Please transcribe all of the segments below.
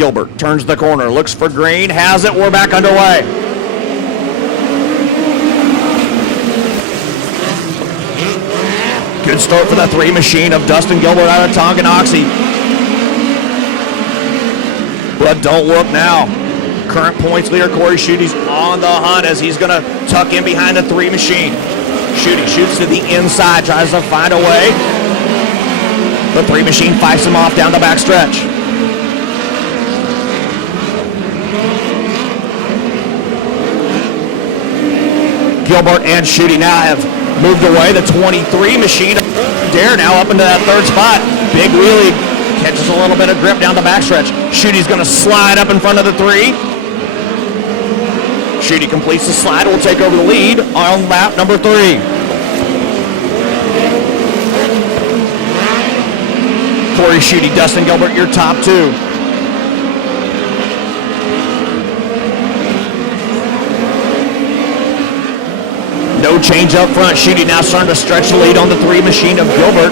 Gilbert turns the corner, looks for green, has it, we're back underway. Good start for the 3 machine of Dustin Gilbert out of Tonganoxie. But don't look now. Current points leader Corey Schute's on the hunt as he's going to tuck in behind the 3 machine. Schute shoots to the inside, tries to find a way. The 3 machine fights him off down the back stretch. Gilbert and Schute now have moved away. The 23 machine, Dare now up into that 3rd spot. Big wheelie, catches a little bit of grip down the backstretch. Schute's going to slide up in front of the 3. Schute completes the slide, will take over the lead on lap number 3. Corey Schute, Dustin Gilbert, your top 2. No change up front. Schute now starting to stretch the lead on the 3 machine of Gilbert.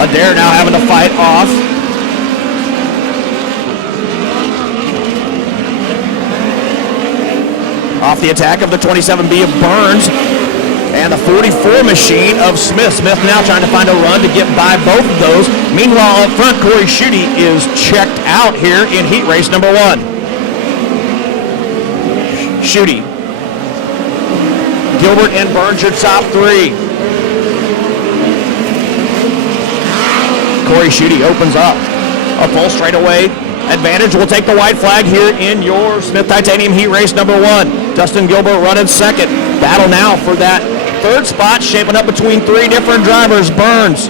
Adair now having to fight off. Off the attack of the 27B of Burns and the 44 machine of Smith. Smith now trying to find a run to get by both of those. Meanwhile, up front, Corey Schute is checked out here in heat race number 1. Schute, Gilbert and Burns, your top 3. Corey Schute opens up. A full straightaway advantage will take the white flag here in your Smith Titanium heat race number 1. Dustin Gilbert running 2nd. Battle now for that 3rd spot, shaping up between 3 different drivers. Burns,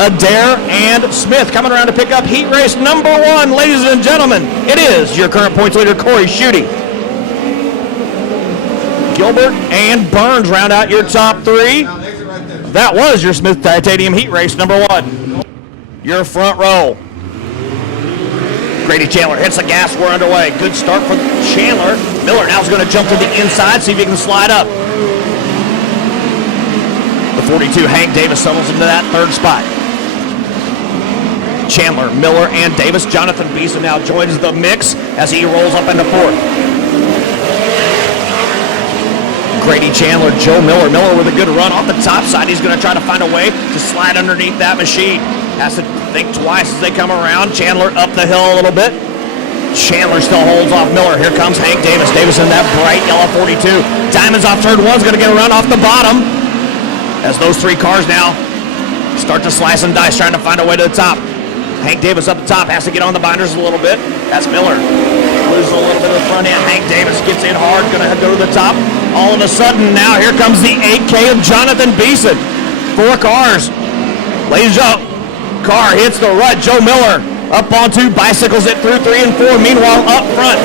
Adair, and Smith coming around to pick up heat race number 1. Ladies and gentlemen, it is your current points leader, Corey Schute. Gilbert and Burns round out your top 3. That was your Smith Titanium heat race number 1. Your front row. Grady Chandler hits the gas, we're underway. Good start for Chandler. Miller now is going to jump to the inside, see if he can slide up. The 42, Hank Davis, settles into that 3rd spot. Chandler, Miller, and Davis. Jonathan Beeson now joins the mix as he rolls up into 4th. Grady Chandler, Joe Miller. Miller with a good run off the top side. He's going to try to find a way to slide underneath that machine. Has to think twice as they come around. Chandler up the hill a little bit. Chandler still holds off Miller. Here comes Hank Davis. Davis in that bright yellow 42. Diamonds off turn 1's going to get a run off the bottom as those 3 cars now start to slice and dice trying to find a way to the top. Hank Davis up the top, has to get on the binders a little bit. That's Miller. Loses a little bit of the front end. Hank Davis gets in hard, going to go to the top. All of a sudden now here comes the 8K of Jonathan Beeson. 4 cars. Ladies and gentlemen, car hits the rut. Joe Miller up on 2, bicycles it through 3 and 4. Meanwhile, up front,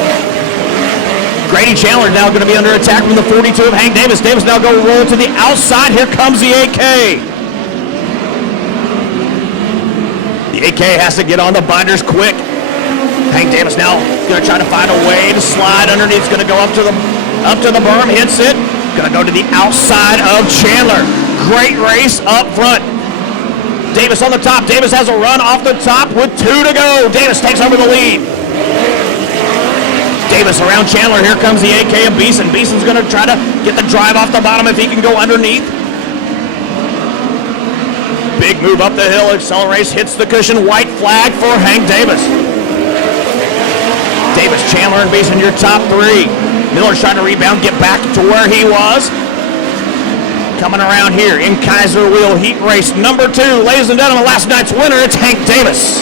Grady Chandler now going to be under attack from the 42 of Hank Davis. Davis now going to roll to the outside. Here comes the 8K. The 8K has to get on the binders quick. Hank Davis now going to try to find a way to slide underneath. It's going to go up to the berm, hits it. Going to go to the outside of Chandler. Great race up front. Davis on the top. Davis has a run off the top with 2 to go. Davis takes over the lead. Davis around Chandler. Here comes the 8K of Beeson. Beeson's going to try to get the drive off the bottom if he can go underneath. Big move up the hill. Accelerates, hits the cushion. White flag for Hank Davis. Davis, Chandler, and Beeson, your top 3. Miller's trying to rebound, get back to where he was. Coming around here in Kaiser Wheel heat race number 2. Ladies and gentlemen, last night's winner, it's Hank Davis.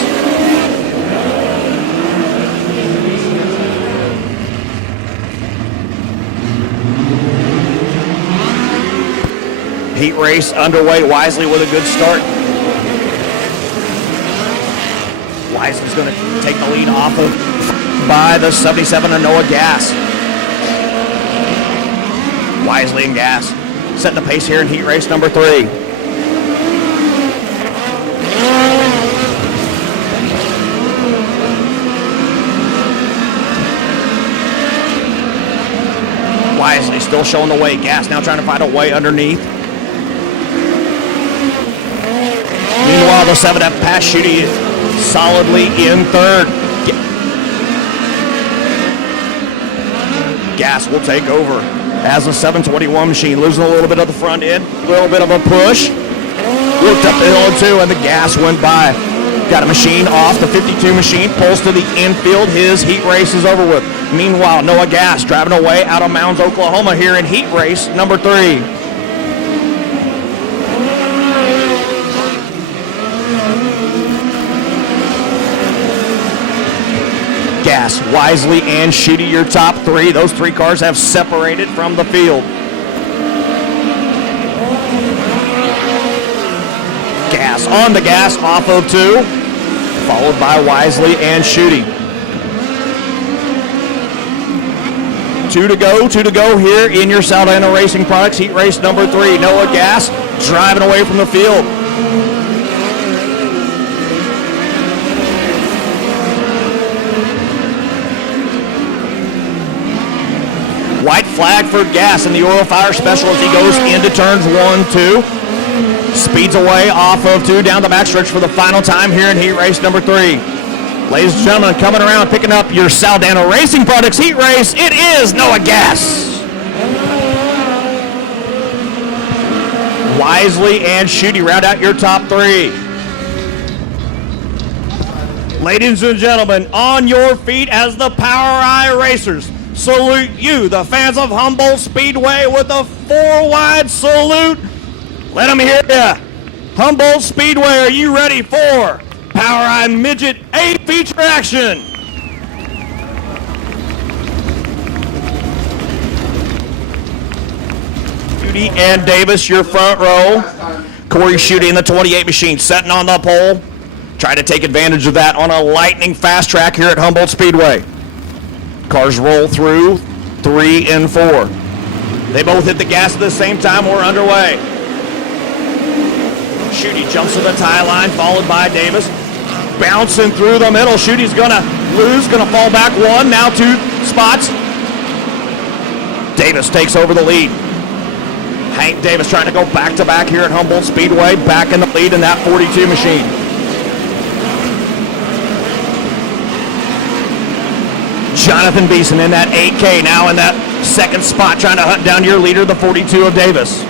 Heat race underway. Wisely with a good start. Wisely's going to take the lead off of by the 77 of Noah Gas. Wisely and Gas setting the pace here in heat race number 3. Wisely still showing the way. Gas now trying to find a way underneath. Meanwhile, the 7F pass Schute solidly in 3rd. Gas will take over as a 721 machine, losing a little bit of the front end, a little bit of a push. Worked up the hill too, and the gas went by. Got a machine off the 52 machine, pulls to the infield. His heat race is over with. Meanwhile, Noah Gas driving away out of Mounds, Oklahoma here in heat race number 3. Gas, Wisely, and Shooty, your top 3. Those 3 cars have separated from the field. Gas on the gas off of 2, followed by Wisely and Shooty. 2 to go here in your Saldana Racing Products heat race number 3. Noah Gas driving away from the field. White flag for Gas in the oil fire special as he goes into turns 1, 2. Speeds away off of 2 down the backstretch for the final time here in heat race number 3. Ladies and gentlemen, coming around picking up your Saldana Racing Products heat race, it is Noah Gas. Wisely and Shooty round out your top 3. Ladies and gentlemen, on your feet as the POWRi racers salute you, the fans of Humboldt Speedway, with a 4-wide salute. Let them hear ya. Humboldt Speedway, are you ready for POWRi Midget A feature action? Shooty and Davis, your front row. Corey Shooty in the 28 machine, setting on the pole. Trying to take advantage of that on a lightning fast track here at Humboldt Speedway. Cars roll through 3 and 4. They both hit the gas at the same time. We're underway. Shooty jumps to the tie line, followed by Davis. Bouncing through the middle. Shooty's gonna lose, gonna fall back 1, now 2 spots. Davis takes over the lead. Hank Davis trying to go back to back here at Humboldt Speedway, back in the lead in that 42 machine. Jonathan Beeson in that 8K, now in that second spot, trying to hunt down your leader, the 42 of Davis.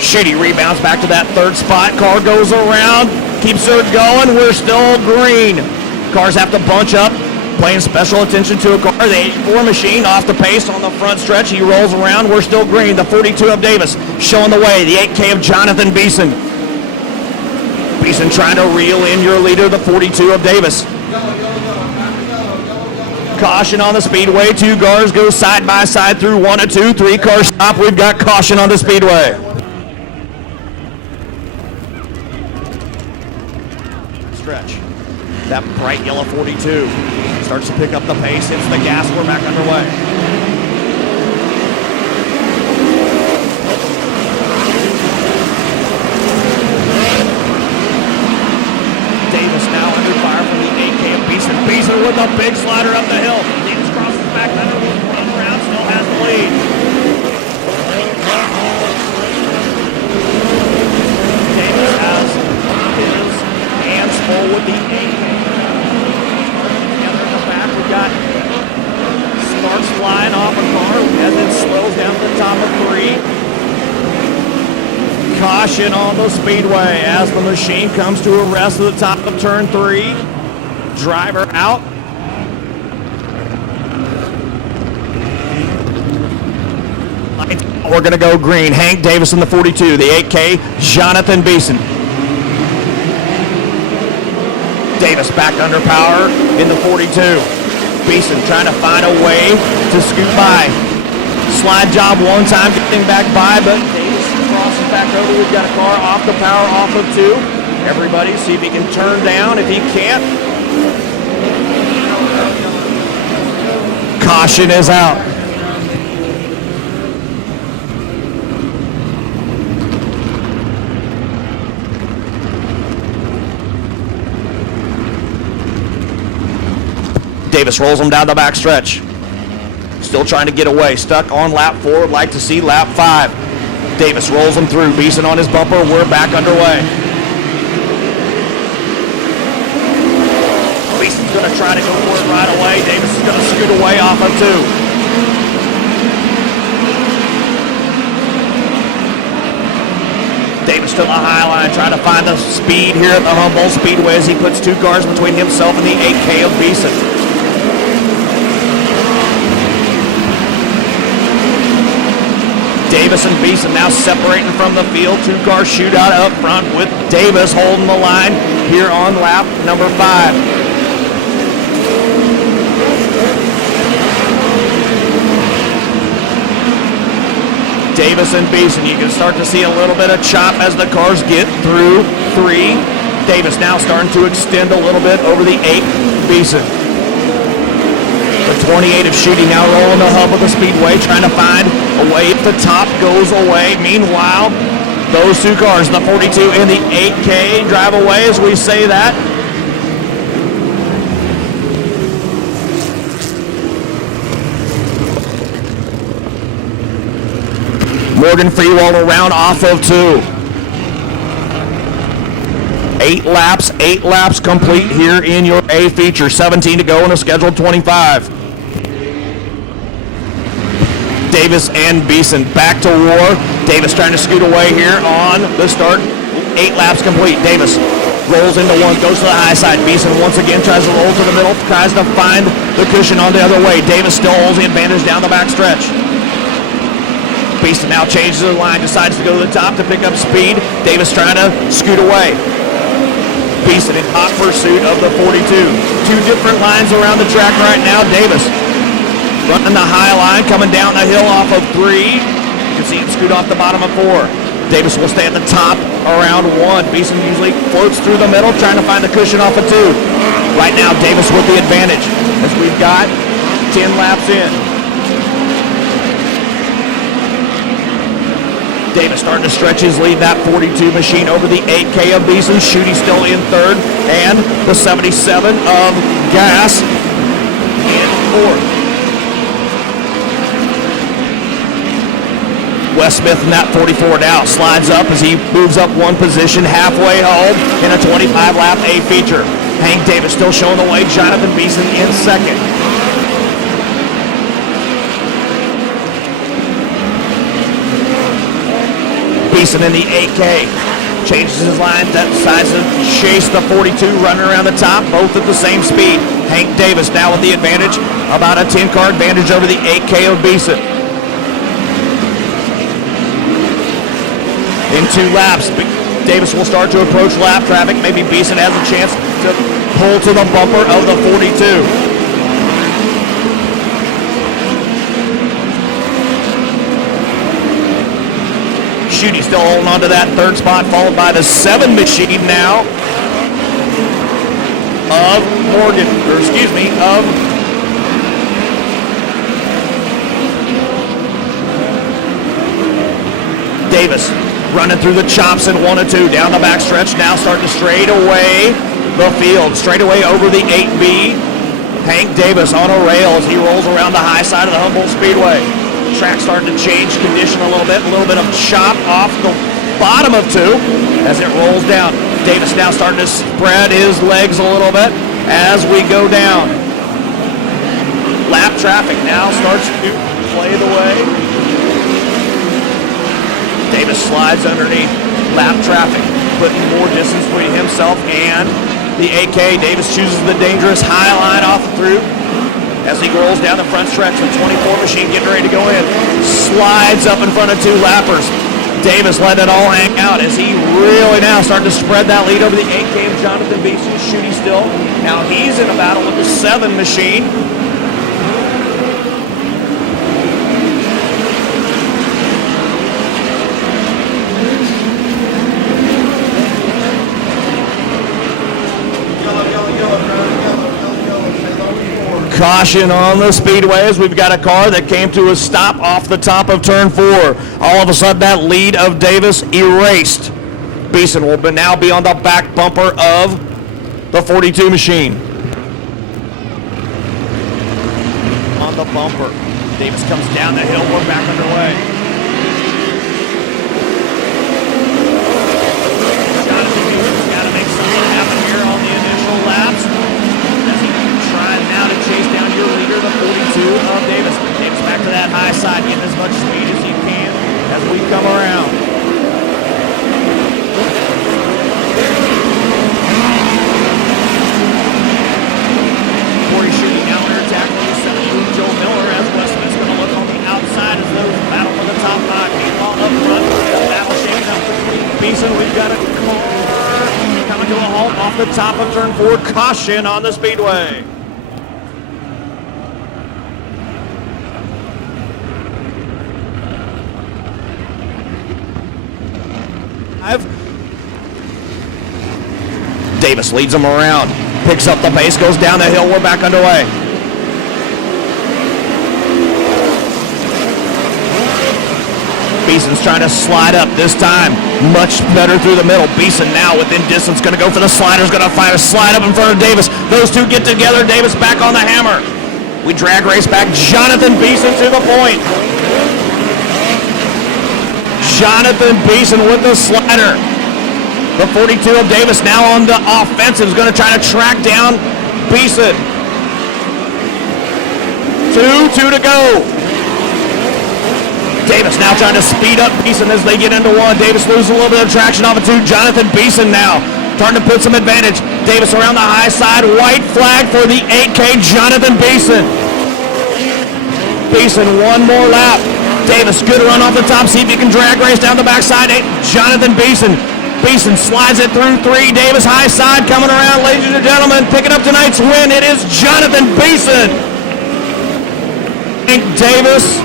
Shooty rebounds back to that 3rd spot. Car goes around, keeps her going. We're still green. Cars have to bunch up, paying special attention to a car. The 8-4 machine off the pace on the front stretch. He rolls around. We're still green. The 42 of Davis showing the way. The 8K of Jonathan Beeson. Beeson trying to reel in your leader, the 42 of Davis. Caution on the speedway. 2 cars go side by side through 1 and 2. 3 cars stop. We've got caution on the speedway. Stretch. That bright yellow 42 starts to pick up the pace. Hits the gas. We're back underway. Davis now under fire from the 8K of Beeson. Beeson with a big slider up the hill. Davis crosses back under, run around, still has the lead. Davis has his hands full with the 8K. Together in the back, we got sparks flying off a car as it slows down to the top of 3. Caution on the speedway as the machine comes to a rest at the top of turn 3. Driver out. We're going to go green. Hank Davis in the 42. The 8K, Jonathan Beeson. Davis back under power in the 42. Beeson trying to find a way to scoot by. Slide job one time, getting back by, but Davis crosses back over. We've got a car off the power, off of 2. Everybody see if he can turn down. If he can't, caution is out. Davis rolls him down the back stretch. Still trying to get away. Stuck on lap 4. Would like to see lap 5. Davis rolls him through. Beeson on his bumper. We're back underway. Beeson's going going to try to go for it right away. Davis is going to scoot away off of 2. Davis to the high line, trying to find the speed here at the Humboldt Speedway as he puts 2 cars between himself and the 8K of Beeson. Davis and Beeson now separating from the field. 2-car shootout up front with Davis holding the line here on lap number 5. Davis and Beeson, you can start to see a little bit of chop as the cars get through 3. Davis now starting to extend a little bit over the 8, Beeson. The 28 of shooting now rolling the hub of the Speedway, trying to find a way if the top goes away. Meanwhile, those 2 cars, the 42 and the 8K, drive away as we say that. Morgan Freewall around off of 2. 8 laps complete here in your A feature. 17 to go in a scheduled 25. Davis and Beeson back to war. Davis trying to scoot away here on the start. 8 laps complete. Davis rolls into 1, goes to the high side. Beeson once again tries to roll to the middle, tries to find the cushion on the other way. Davis still holds the advantage down the back stretch. Beeson now changes the line, decides to go to the top to pick up speed. Davis trying to scoot away. Beeson in hot pursuit of the 42. 2 different lines around the track right now. Davis running the high line, coming down the hill off of 3. You can see him scoot off the bottom of 4. Davis will stay at the top around 1. Beeson usually floats through the middle, trying to find the cushion off of 2. Right now, Davis with the advantage as we've got 10 laps in. Davis starting to stretch his lead, that 42 machine over the 8K of Beeson. Shooty still in 3rd, and the 77 of Gas in 4th. Wes Smith in that 44 now slides up as he moves up 1 position, halfway home in a 25-lap A feature. Hank Davis still showing the way, Jonathan Beeson in 2nd. Beeson in the 8K changes his line, decides to chase the 42, running around the top, both at the same speed. Hank Davis now with the advantage, about a 10-car advantage over the 8K of Beeson. In 2 laps, Davis will start to approach lap traffic. Maybe Beeson has a chance to pull to the bumper of the 42. Shooty still holding on to that 3rd spot, followed by the 7 machine now of Morgan, or excuse me, of Davis. Running through the chops in 1 and 2, down the backstretch, now starting to straight away the field, straight away over the 8B. Hank Davis on a rail as he rolls around the high side of the Humboldt Speedway. Track starting to change condition a little bit of chop off the bottom of 2 as it rolls down. Davis now starting to spread his legs a little bit as we go down. Lap traffic now starts to play the way. Davis slides underneath lap traffic, putting more distance between himself and the 8K. Davis chooses the dangerous high line off through as he rolls down the front stretch. The 24 machine getting ready to go in. Slides up in front of 2 lappers. Davis let it all hang out as he really now starting to spread that lead over the 8K of Jonathan Beeson. Shooty still. Now he's in a battle with the 7 machine. Caution on the speedways. We've got a car that came to a stop off the top of turn 4. All of a sudden, that lead of Davis erased. Beeson will now be on the back bumper of the 42 machine. On the bumper. Davis comes down the hill. We're back underway. Got to make something happen here on the initial laps. As he off the top of turn 4. Caution on the Speedway. Davis leads him around, picks up the pace, goes down the hill. We're back underway. Beeson's trying to slide up this time. Much better through the middle. Beeson now within distance, going to go for the slider. Going to find a slide up in front of Davis. Those two get together. Davis back on the hammer. We drag race back. Jonathan Beeson to the point. Jonathan Beeson with the slider. The 42 of Davis now on the offensive is going to try to track down Beeson. 2 to go. Davis now trying to speed up Beeson as they get into 1. Davis loses a little bit of traction off of 2. Jonathan Beeson now trying to put some advantage. Davis around the high side. White flag for the 8K. Jonathan Beeson. Beeson one more lap. Davis, good run off the top. See if you can drag race down the backside. Jonathan Beeson. Beeson slides it through 3. Davis high side coming around. Ladies and gentlemen, picking up tonight's win. It is Jonathan Beeson. Davis,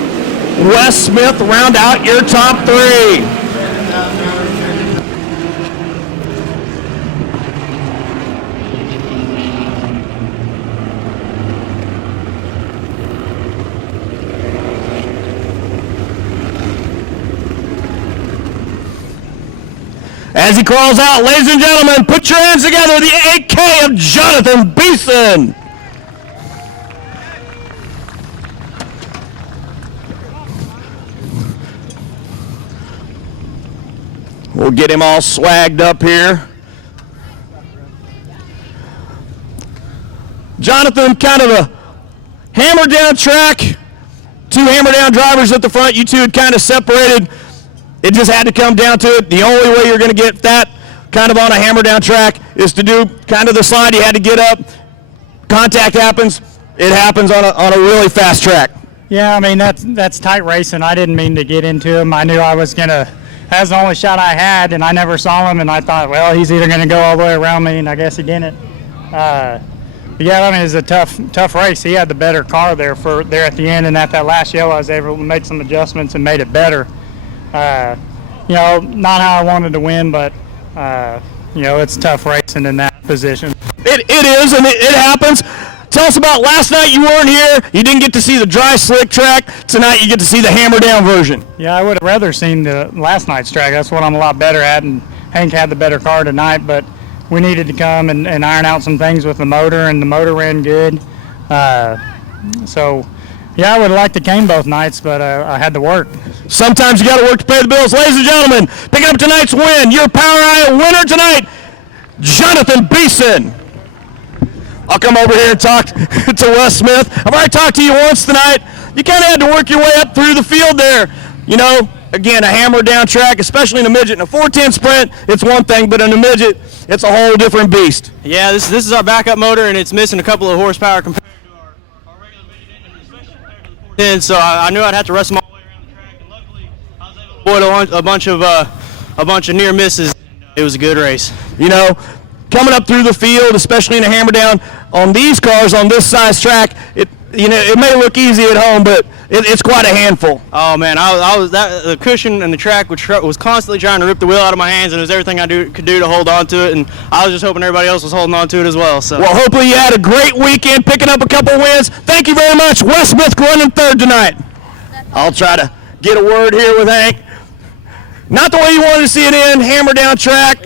Wes Smith round out your top 3. As he crawls out, ladies and gentlemen, put your hands together, the 8K of Jonathan Beeson. We'll get him all swagged up here. Jonathan, kind of a hammer down track. 2 hammer down drivers at the front. You two had kind of separated. It just had to come down to it. The only way you're going to get that kind of on a hammer down track is to do kind of the slide. You had to get up. Contact happens. It happens on a really fast track. Yeah, I mean, that's tight racing. I didn't mean to get into him. I knew I was going to. That was the only shot I had, and I never saw him, and I thought, well, he's either going to go all the way around me, and I guess he didn't. But yeah, I mean, it was a tough race. He had the better car there at the end, and at that last yellow, I was able to make some adjustments and made it better. You know, not how I wanted to win, but, you know, it's tough racing in that position. It is, and it happens. Tell us about last night. You weren't here. You didn't get to see the dry slick track. Tonight you get to see the hammer down version. Yeah, I would have rather seen the last night's track. That's what I'm a lot better at, and Hank had the better car tonight, but we needed to come and iron out some things with the motor, and the motor ran good. So, yeah, I would have liked to came both nights, but I had to work. Sometimes you got to work to pay the bills. Ladies and gentlemen, picking up tonight's win, your POWRi winner tonight, Jonathan Beeson. I'll come over here and talk to Wes Smith. I've already talked to you once tonight. You kind of had to work your way up through the field there. You know, again, a hammer down track, especially in a midget. In a 410 sprint, it's one thing, but in a midget, it's a whole different beast. Yeah, this is our backup motor, and it's missing a couple of horsepower compared to our regular midget engine, especially compared to the 410. So I knew I'd have to rest them all the way around the track, and luckily I was able to avoid a bunch of near misses. It was a good race. You know, coming up through the field, especially in a hammer down on these cars on this size track, it may look easy at home, but it's quite a handful. Oh man, the cushion and the track was constantly trying to rip the wheel out of my hands, and it was everything I could do to hold on to it, and I was just hoping everybody else was holding on to it as well. So. Well, hopefully you had a great weekend, picking up a couple wins. Thank you very much. Wes Smith running third tonight. I'll try to get a word here with Hank. Not the way you wanted to see it in, hammer down track.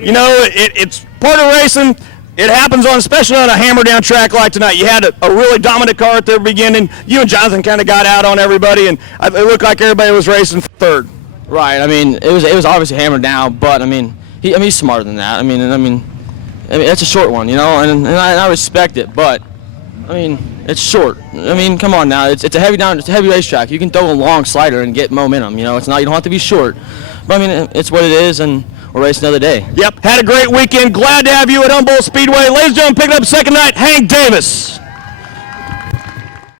You know, it's part of racing. It happens especially on a hammer down track like tonight. You had a really dominant car at the beginning. You and Jonathan kind of got out on everybody, and it looked like everybody was racing for third. Right. I mean, it was obviously hammered down, but I mean, he's smarter than that. I mean, it's a short one, you know, and I respect it, but I mean, it's short. I mean, come on now. It's a heavy racetrack. You can throw a long slider and get momentum. You know, you don't have to be short. But I mean, it's what it is, and we'll race another day. Yep. Had a great weekend. Glad to have you at Humboldt Speedway. Ladies and gentlemen, picking up second night, Hank Davis.